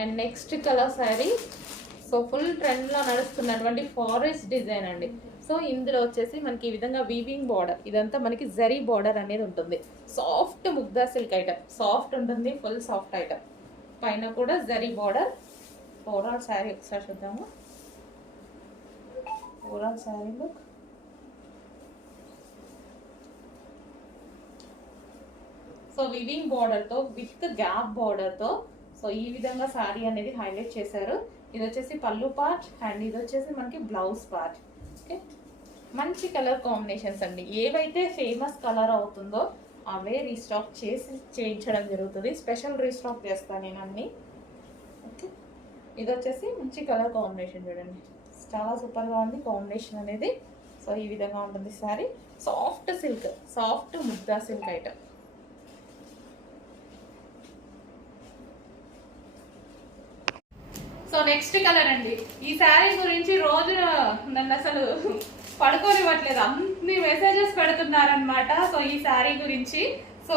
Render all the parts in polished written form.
And next colour sari. So full ట్రెండ్లో నడుస్తున్నటువంటి forest design అండి. సో ఇందులో వచ్చేసి మనకి ఈ విధంగా వీవింగ్ బార్డర్, ఇదంతా మనకి జరీ బార్డర్ అనేది ఉంటుంది. Soft Mugdha silk item, soft ఉంటుంది, ఫుల్ సాఫ్ట్ ఐటమ్. పైన కూడా జరీ బార్డర్. ఓవరాల్ శారీ ఒకసారి చూద్దాము. Overall sari look. So weaving బార్డర్తో విత్ గ్యాప్ బార్డర్తో సో ఈ విధంగా శారీ అనేది హైలైట్ చేశారు. ఇది వచ్చేసి పళ్ళు పార్ట్ అండ్ ఇది వచ్చేసి మనకి బ్లౌజ్ పార్ట్. ఓకే, మంచి కలర్ కాంబినేషన్స్ అండి. ఏవైతే ఫేమస్ కలర్ అవుతుందో అవే రీస్టాక్ చేసి చేయించడం జరుగుతుంది. స్పెషల్ రీస్టాక్ చేస్తాను నేను అన్ని. ఓకే, ఇది వచ్చేసి మంచి కలర్ కాంబినేషన్ చూడండి, చాలా సూపర్గా ఉంది కాంబినేషన్ అనేది. సో ఈ విధంగా ఉంటుంది sari. Soft silk, soft Mugdha silk item. So next colour అండి. ఈ శారీ గురించి రోజు నన్ను అసలు పడుకోనివ్వట్లేదు, అన్ని మెసేజెస్ పెడుతున్నారనమాట. సో ఈ శారీ గురించి సో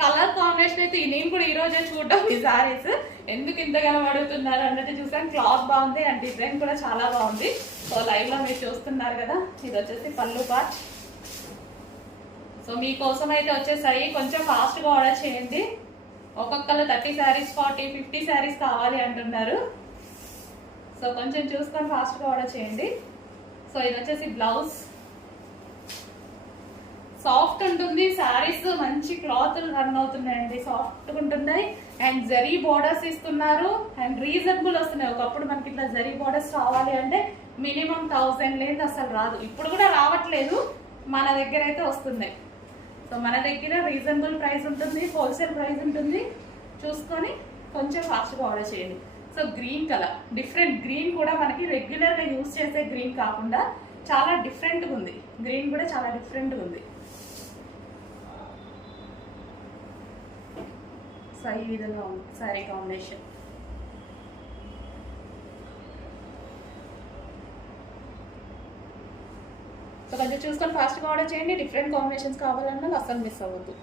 కలర్ కాంబినేషన్ అయితే నేను కూడా ఈ రోజే చూడటం ఈ శారీస్ ఎందుకు ఇంతగానో అడుగుతున్నారు అన్నట్టు చూసాను. క్లాత్ బాగుంది అండ్ డిజైన్ కూడా చాలా బాగుంది. సో లైవ్ లో మీరు చూస్తున్నారు కదా, ఇది వచ్చేసి పళ్ళు పార్ట్. సో మీకోసం అయితే వచ్చేసరి కొంచెం ఫాస్ట్గా ఆర్డర్ చేయండి. ఒక్కొక్కరు 30 శారీస్ 40 50 శారీస్ కావాలి అంటున్నారు. సో కొంచెం చూసుకొని ఫాస్ట్గా ఆర్డర్ చేయండి. సో ఇది వచ్చేసి బ్లౌజ్. సాఫ్ట్ ఉంటుంది శారీస్, మంచి క్లాత్ రన్ అవుతున్నాయండి, సాఫ్ట్గా ఉంటున్నాయి. అండ్ జరీ బోర్డర్స్ ఇస్తున్నారు అండ్ రీజనబుల్ వస్తున్నాయి. ఒకప్పుడు మనకి ఇట్లా జరీ బోర్డర్స్ రావాలి అంటే మినిమం 1000 లేదు అసలు రాదు. ఇప్పుడు కూడా రావట్లేదు, మన దగ్గర అయితే వస్తున్నాయి. సో మన దగ్గర రీజనబుల్ ప్రైస్ ఉంటుంది, హోల్సేల్ ప్రైస్ ఉంటుంది. చూసుకొని కొంచెం ఫాస్ట్గా ఆర్డర్ చేయండి. So green colour, different green కూడా మనకి రెగ్యులర్గా యూజ్ చేసే గ్రీన్ కాకుండా చాలా డిఫరెంట్గా ఉంది. గ్రీన్ కూడా చాలా డిఫరెంట్గా ఉంది. సో ఈ విధంగా ఉంది శారీ కాంబినేషన్. సో కొంచెం చూసుకొని ఫాస్ట్గా ఆర్డర్ చేయండి. డిఫరెంట్ కాంబినేషన్స్ కావాలన్నా అసలు మిస్ అవ్వద్దు.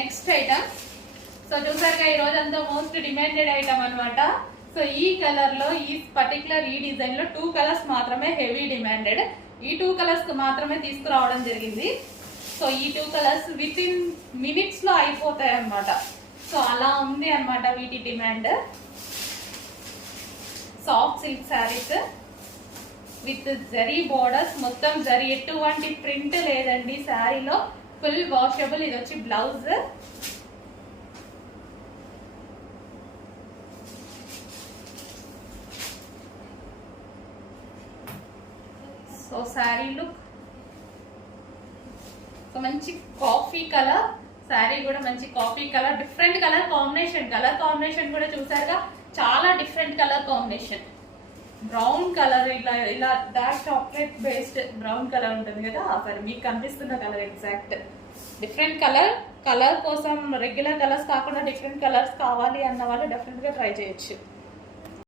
Next item. సో చూసారుగా ఈ రోజు అంతా మోస్ట్ డిమాండెడ్ ఐటమ్ అనమాట. సో ఈ కలర్ లో, ఈ పర్టికులర్ ఈ డిజైన్ లో 2 కలర్స్ మాత్రమే హెవీ డిమాండెడ్. ఈ 2 కలర్స్ మాత్రమే తీసుకురావడం జరిగింది. సో ఈ 2 కలర్స్ విత్ ఇన్ మినిట్స్ లో అయిపోతాయి అనమాట. సో అలా ఉంది అనమాట వీటి demand. Soft silk saris with zari borders, మొత్తం జరీ, ఎటువంటి ప్రింట్ లేదండి శారీలో, ఫుల్ వాషబుల్. ఇది వచ్చి blouse. So sari look. So మంచి కాఫీ కలర్ శారీ కూడా, మంచి coffee colour, different colour combination. Colour combination కూడా చూసారుగా, చాలా different colour combination. Brown colour, ఇలా dark chocolate based brown colour ఉంటుంది కదా, సరే మీకు కనిపిస్తున్న colour exact different colour. Colour కోసం రెగ్యులర్ కలర్స్ కాకుండా డిఫరెంట్ కలర్స్ కావాలి అన్న వాళ్ళు డెఫినెట్గా ట్రై చేయొచ్చు.